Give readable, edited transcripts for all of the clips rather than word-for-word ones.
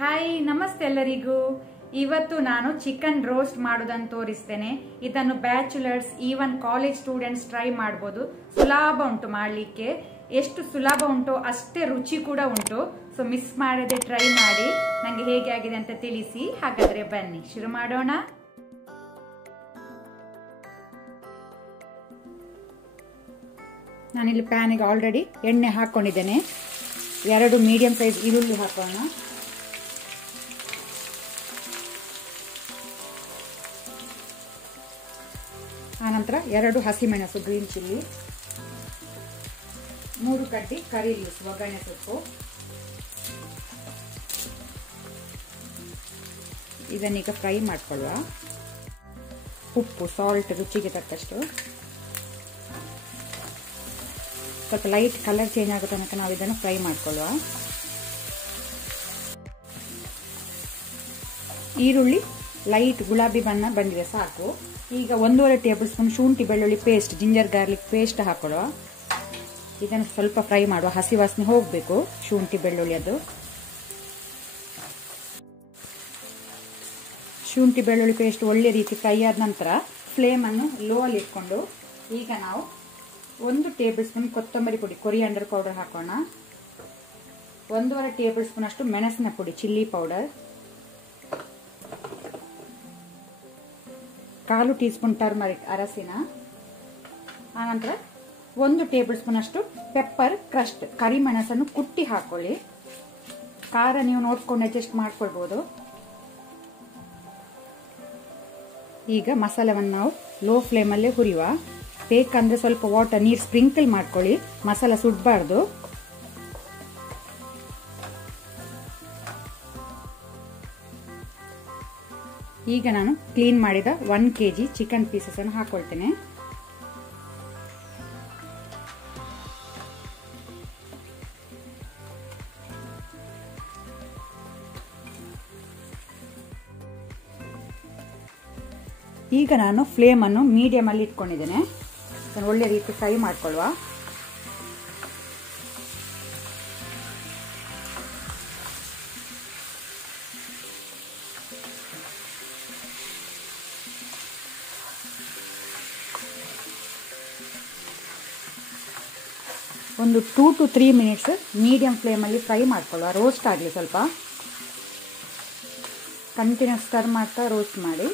Hi ನಮಸ್ತೆ ಎಲ್ಲರಿಗೂ. ಇವತ್ತು ನಾನು ಚಿಕನ್ ರೋಸ್ಟ್ ಮಾಡೋದನ್ನು ತೋರಿಸ್ತೇನೆ. ಇದನ್ನು bachelors even college students try ಮಾಡಬಹುದು. ಸುಲಭ ಉಂಟು ಮಾಡಲಿಕ್ಕೆ. ಎಷ್ಟು ಸುಲಭ ಉಂಟು ಅಷ್ಟೇ ರುಚಿ ಕೂಡ ಉಂಟು. ಸೊ ಮಿಸ್ ಮಾಡದೆ ಟ್ರೈ ಮಾಡಿ ನನಗೆ ಹೇಗೆ ಆಗಿದೆ ಅಂತ ತಿಳಿಸಿ. ಹಾಗಾದ್ರೆ ಬನ್ನಿ ಶುರು ಮಾಡೋಣ. ನಾನಿಲ್ಲಿ ಪ್ಯಾನಿಗೆ ಆಲ್ರೆಡಿ ಎಣ್ಣೆ ಹಾಕೊಂಡಿದ್ದೇನೆ. 2 ಮೀಡಿಯಂ ಸೈಜ್ ಈರುಳ್ಳಿ ಹಾಕೋಣ. ಆನಂತರ 2 ಹಸಿಮೆಣಸು ಗ್ರೀನ್ ಚಿಲ್ಲಿ, 3 ಕಡ್ಡಿ ಕರಿ ಲೀವ್ಸ್ ಒಗ್ಗರಣೆ ಸೊಪ್ಪು. ಇದನ್ನೀಗ ಫ್ರೈ ಮಾಡ್ಕೊಳ್ಳುವ. ಉಪ್ಪು ಸಾಲ್ಟ್ ರುಚಿಗೆ ತಕ್ಕಷ್ಟು. ಸ್ವಲ್ಪ ಲೈಟ್ ಕಲರ್ ಚೇಂಜ್ ಆಗೋ ತನಕ ನಾವು ಇದನ್ನು ಫ್ರೈ ಮಾಡ್ಕೊಳ್ಳುವ. ಈರುಳ್ಳಿ ಲೈಟ್ ಗುಲಾಬಿ ಬಣ್ಣ ಬಂದಿದೆ ಸಾಕು. ಈಗ 1.5 ಟೇಬಲ್ ಸ್ಪೂನ್ ಶುಂಠಿ ಬೆಳ್ಳುಳ್ಳಿ ಪೇಸ್ಟ್, ಜಿಂಜರ್ ಗಾರ್ಲಿಕ್ ಪೇಸ್ಟ್ ಹಾಕೊಳ್ಳುವ. ಇದನ್ನು ಸ್ವಲ್ಪ ಫ್ರೈ ಮಾಡುವ, ಹಸಿ ವಾಸನೆ ಹೋಗಬೇಕು ಶುಂಠಿ ಬೆಳ್ಳುಳ್ಳಿ ಅದು. ಶುಂಠಿ ಬೆಳ್ಳುಳ್ಳಿ ಪೇಸ್ಟ್ ಒಳ್ಳೆ ರೀತಿ ಫ್ರೈ ಆದ ನಂತರ ಫ್ಲೇಮ್ ಅನ್ನು ಲೋ ಅಲ್ಲಿ ಇಟ್ಕೊಂಡು ಈಗ ನಾವು 1 ಟೇಬಲ್ ಸ್ಪೂನ್ ಕೊತ್ತಂಬರಿ ಪುಡಿ ಕೊರಿಯಾಂಡರ್ ಪೌಡರ್ ಹಾಕೋಣ. 1.5 ಟೇಬಲ್ ಸ್ಪೂನ್ ಅಷ್ಟು ಮೆಣಸಿನ ಪುಡಿ chilli powder, 1/4 tea spoon turmeric ಅರಸಿನ. ಆನಂತರ 1 ಟೇಬಲ್ ಸ್ಪೂನ್ ಅಷ್ಟು ಪೆಪ್ಪರ್ ಕ್ರಸ್ಟ್ ಕರಿಮೆಣಸನ್ನು ಕುಟ್ಟಿ ಹಾಕೊಳ್ಳಿ. ಖಾರ ನೀವು ನೋಡ್ಕೊಂಡು ಅಡ್ಜಸ್ಟ್ ಮಾಡ್ಕೊಳ್ಬಹುದು. ಈಗ ಮಸಾಲೆವನ್ನು ನಾವು ಲೋ ಫ್ಲೇಮ್ ಅಲ್ಲೇ ಹುರಿಯುವ. ಬೇಕಂದ್ರೆ ಸ್ವಲ್ಪ ವಾಟರ್ ನೀರು ಸ್ಪ್ರಿಂಕಲ್ ಮಾಡ್ಕೊಳ್ಳಿ, ಮಸಾಲ ಸುಡಬಾರ್ದು. ಈಗ ನಾನು ಕ್ಲೀನ್ ಮಾಡಿದ 1 kg ಚಿಕನ್ ಪೀಸಸ್ ಅನ್ನು ಹಾಕೊಳ್ತೇನೆ. ಈಗ ನಾನು ಫ್ಲೇಮ್ ಅನ್ನು ಮೀಡಿಯಂ ಅಲ್ಲಿ ಇಟ್ಕೊಂಡಿದ್ದೇನೆ. ಒಳ್ಳೆ ರೀತಿ ಫ್ರೈ ಮಾಡ್ಕೊಳ್ಳುವ. ಒಂದು 2 to 3 ಮಿನಿಟ್ಸ್ ಮೀಡಿಯಂ ಫ್ಲೇಮ್ ಅಲ್ಲಿ ಫ್ರೈ ಮಾಡ್ಕೊಳ್ಳುವ. ರೋಸ್ಟ್ ಆಗಲಿ ಸ್ವಲ್ಪ. ಕಂಟಿನ್ಯೂಸ್ ಸ್ಟರ್ ಮಾಡ್ತಾ ರೋಸ್ಟ್ ಮಾಡಿ.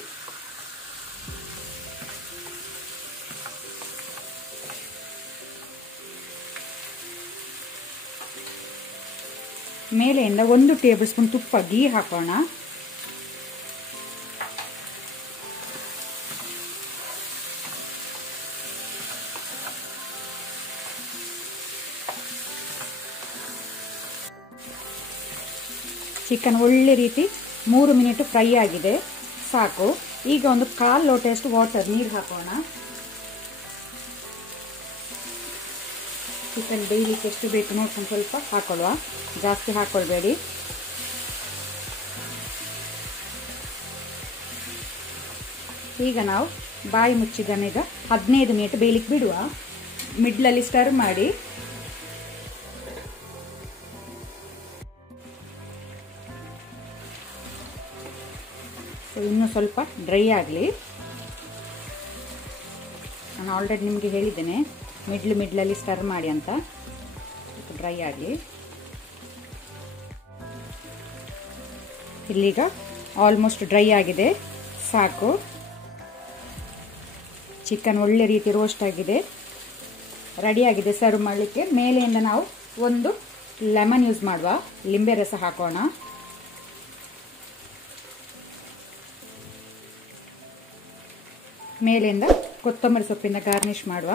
ಮೇಲೆಯಿಂದ 1 ಟೇಬಲ್ ಸ್ಪೂನ್ ತುಪ್ಪ ಗೀ ಹಾಕೋಣ. ಚಿಕನ್ ಒಳ್ಳೆ ರೀತಿ 3 ಮಿನಿಟ್ ಫ್ರೈ ಆಗಿದೆ ಸಾಕು. ಈಗ ಒಂದು 1/4 ಲೋಟದಷ್ಟು ವಾಟರ್ ನೀರು ಹಾಕೋಣ. ಚಿಕನ್ ಬೇಯಲಿಕ್ಕೆ ಎಷ್ಟು ಬೇಕು ನೋಡ್ಕೊಂಡು ಸ್ವಲ್ಪ ಹಾಕೊಳ್ಳುವ, ಜಾಸ್ತಿ ಹಾಕೊಳ್ಬೇಡಿ. ಈಗ ನಾವು ಬಾಯಿ ಮುಚ್ಚಿದನ್ನ ಈಗ 15 ಮಿನಿಟ್ ಬೇಯಲಿಕ್ಕೆ ಬಿಡುವ. ಮಿಡ್ಲಲ್ಲಿ ಸ್ಟರ್ ಮಾಡಿ. ಇನ್ನೂ ಸ್ವಲ್ಪ ಡ್ರೈ ಆಗಲಿ. ನಾನು ಆಲ್ರೆಡಿ ನಿಮಗೆ ಹೇಳಿದ್ದೇನೆ ಮಿಡ್ಲಲ್ಲಿ ಸ್ಟರ್ ಮಾಡಿ ಅಂತ. ಡ್ರೈ ಆಗಲಿ. ಇಲ್ಲೀಗ ಆಲ್ಮೋಸ್ಟ್ ಡ್ರೈ ಆಗಿದೆ ಸಾಕು. ಚಿಕನ್ ಒಳ್ಳೆ ರೀತಿ ರೋಸ್ಟ್ ಆಗಿದೆ, ರೆಡಿ ಆಗಿದೆ ಸರ್ವ್ ಮಾಡಲಿಕ್ಕೆ. ಮೇಲೆಯಿಂದ ನಾವು ಒಂದು ಲೆಮನ್ ಯೂಸ್ ಮಾಡುವ, ಲಿಂಬೆ ರಸ ಹಾಕೋಣ. ಮೇಲೆಯಿಂದ ಕೊತ್ತಂಬರಿ ಸೊಪ್ಪಿಂದ ಗಾರ್ನಿಶ್ ಮಾಡುವ.